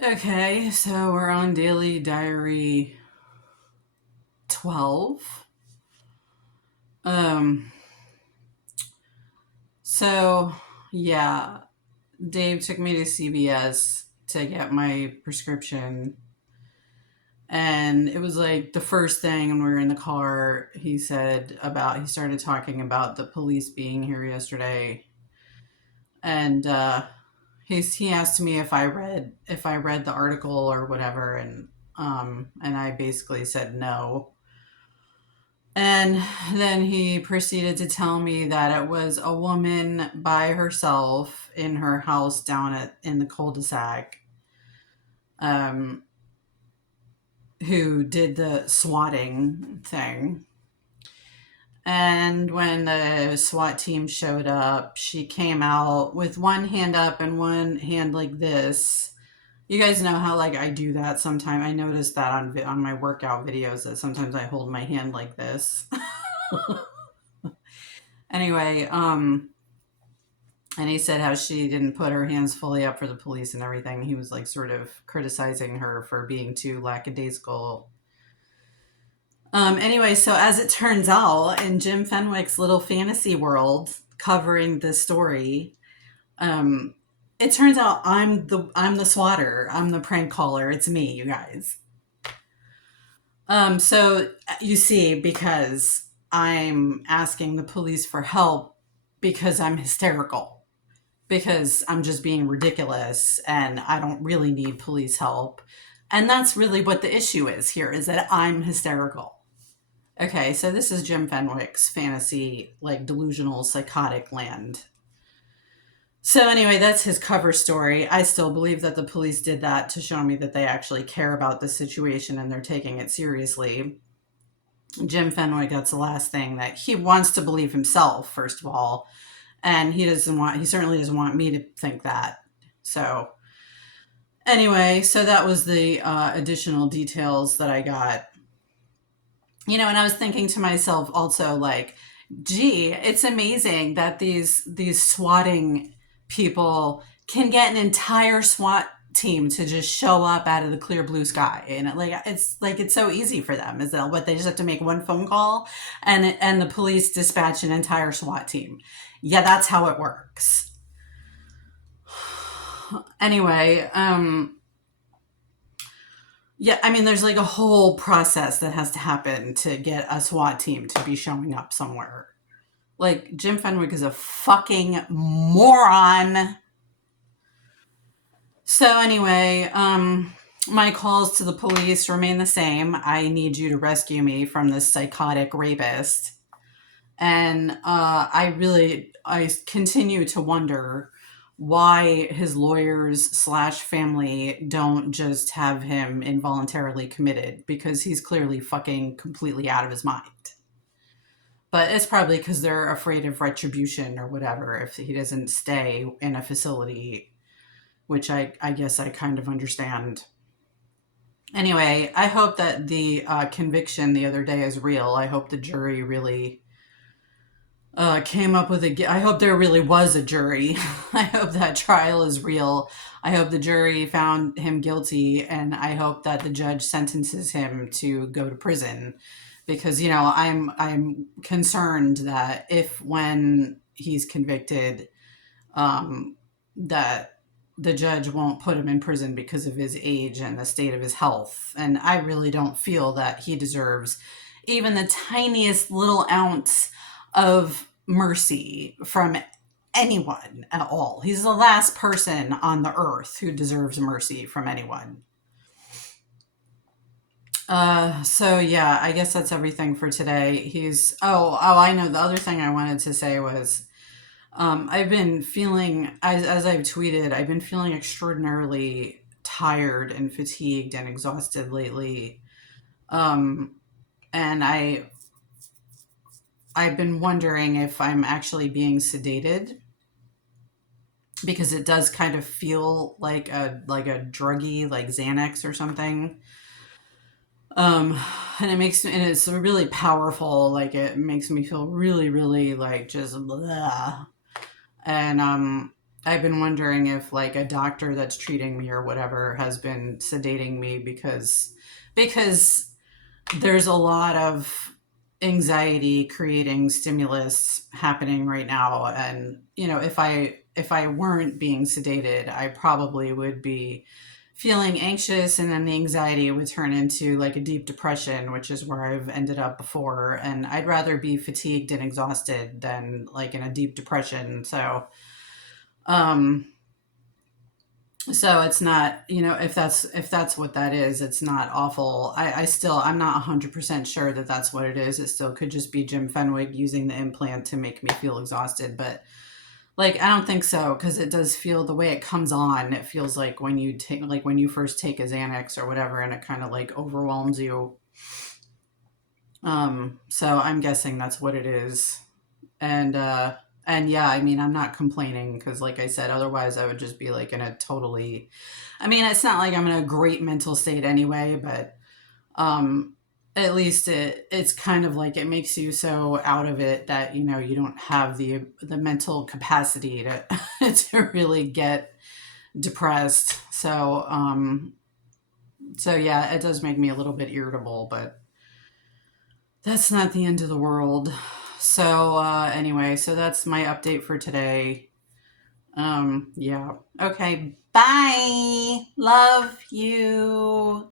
Okay, so we're on daily diary 12. Um, so yeah, Dave took me to CVS to get my prescription. And it was like the first thing when we were in the car, he started talking about the police being here yesterday. And he asked me if I read the article or whatever, and I basically said no. And then he proceeded to tell me that it was a woman by herself in her house in the cul-de-sac, um, who did the swatting thing. And when the SWAT team showed up, she came out with one hand up and one hand like this. You guys know how like I do that sometimes. I noticed that on my workout videos that sometimes I hold my hand like this. Anyway, and he said how she didn't put her hands fully up for the police and everything. He was like sort of criticizing her for being too lackadaisical. Anyway, so as it turns out, in Jim Fenwick's little fantasy world covering this story, um, it turns out I'm the swatter. I'm the prank caller. It's me, you guys. So you see, because I'm asking the police for help because I'm hysterical, because I'm just being ridiculous and I don't really need police help. And that's really what the issue is here, is that I'm hysterical. Okay, so this is Jim Fenwick's fantasy, like delusional, psychotic land. So, anyway, that's his cover story. I still believe that the police did that to show me that they actually care about the situation and they're taking it seriously. Jim Fenwick, that's the last thing that he wants to believe himself, first of all. And he certainly doesn't want me to think that. So, anyway, so that was the additional details that I got. And I was thinking to myself also, like, gee, it's amazing that these swatting people can get an entire SWAT team to just show up out of the clear blue sky, and it's so easy for them. Is that what they just have to make one phone call, and the police dispatch an entire SWAT team? Yeah, that's how it works. Anyway, yeah, I mean, there's like a whole process that has to happen to get a SWAT team to be showing up somewhere. Like, Jim Fenwick is a fucking moron. So, anyway, my calls to the police remain the same. I need you to rescue me from this psychotic rapist. And I continue to wonder why his lawyers/family don't just have him involuntarily committed, because he's clearly fucking completely out of his mind. But it's probably because they're afraid of retribution or whatever if he doesn't stay in a facility, which I guess I kind of understand. Anyway, I hope that the conviction the other day is real. I hope the jury really came up with I hope there really was a jury. I hope that trial is real. I hope the jury found him guilty, and I hope that the judge sentences him to go to prison, because I'm concerned that if when he's convicted, that the judge won't put him in prison because of his age and the state of his health. And I really don't feel that he deserves even the tiniest little ounce of mercy from anyone at all. He's the last person on the earth who deserves mercy from anyone. So yeah, I guess that's everything for today. I know, the other thing I wanted to say was, I've been feeling, as I've tweeted, I've been feeling extraordinarily tired and fatigued and exhausted lately. And I've been wondering if I'm actually being sedated, because it does kind of feel like a druggy, like Xanax or something. And it's really powerful. Like, it makes me feel really, really like just blah. And I've been wondering if like a doctor that's treating me or whatever has been sedating me because there's a lot of anxiety creating stimulus happening right now, and if I weren't being sedated, I probably would be feeling anxious, and then the anxiety would turn into like a deep depression, which is where I've ended up before, and I'd rather be fatigued and exhausted than like in a deep depression. Um so it's not, if that's what that is, it's not awful. I'm not 100% sure that that's what it is. It still could just be Jim Fenwick using the implant to make me feel exhausted, but like I don't think so, because it does feel the way it comes on. It feels like when you first take a Xanax or whatever, and it kind of like overwhelms you. So I'm guessing that's what it is. And yeah, I mean, I'm not complaining because, like I said, otherwise I would just be like in a totally, I mean, it's not like I'm in a great mental state anyway, but um, at least it's kind of like it makes you so out of it that you don't have the mental capacity to to really get depressed. So yeah, it does make me a little bit irritable, but that's not the end of the world. So anyway, so that's my update for today. Yeah. Okay. Bye. Love you.